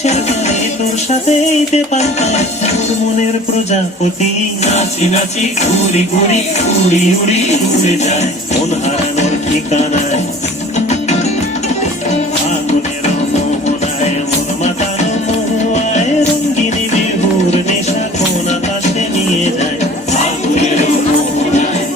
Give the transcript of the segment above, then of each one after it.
কিসের গানে তোর সাথেইতে পাল্টায় তোর মনের প্রজাপতি নাচি নাচি ঘুরি ঘুরি উড়ি উড়ি উড়ে যায় মন হারানোর ঠিকানায় আগুনের মোহনায় মন মাতানো মহুয়ায় রঙ্গিনী বিহুর নেশা কোন আকাশে নিয়ে যায় আগুনের মোহনায়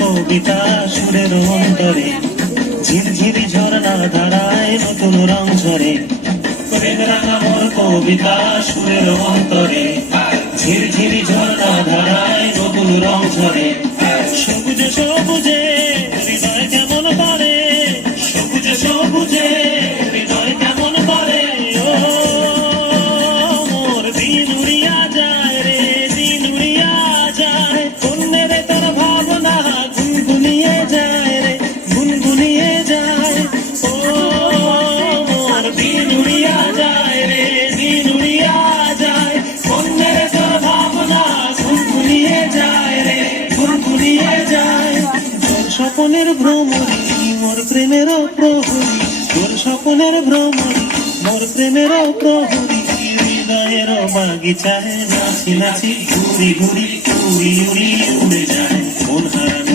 কবিতা সুরের অন্তরে ঝিরঝিরি ঝর্ণা ধারায় নতুন রং ঝরে মোর কবিতা সুরের অন্তরে ঝিরঝিরি ঝর্ণা ধারায় নতুন রং ঝরে সবুজে সবুজে হৃদয় কেমন পারে সবুজে সবুজে হৃদয় কেমন পারে ও মোর দিন উড়িয়া যায় রে দিন উড়িয়া যায় কন্যের তোর ভাবনা গুনগুনিয়ে যায় রে গুনগুনিয়ে যায় ও মোর দিন উড়িয়া যায় রে দিন উড়িয়া যায় কন্যের তোর ভাবনা গুনগুনিয়ে যায় রে গুনগুনিয়ে যায় তোর স্বপনের ভ্রমরি মোর প্রেমের প্রহরী তোর স্বপনের ভ্রমরি মোর প্রেমের প্রহরী হৃদয়ের বাগিচায় নাচি নাচি ঘুরি ঘুরি উড়ি উড়ি উড়ে যায় মন হারানো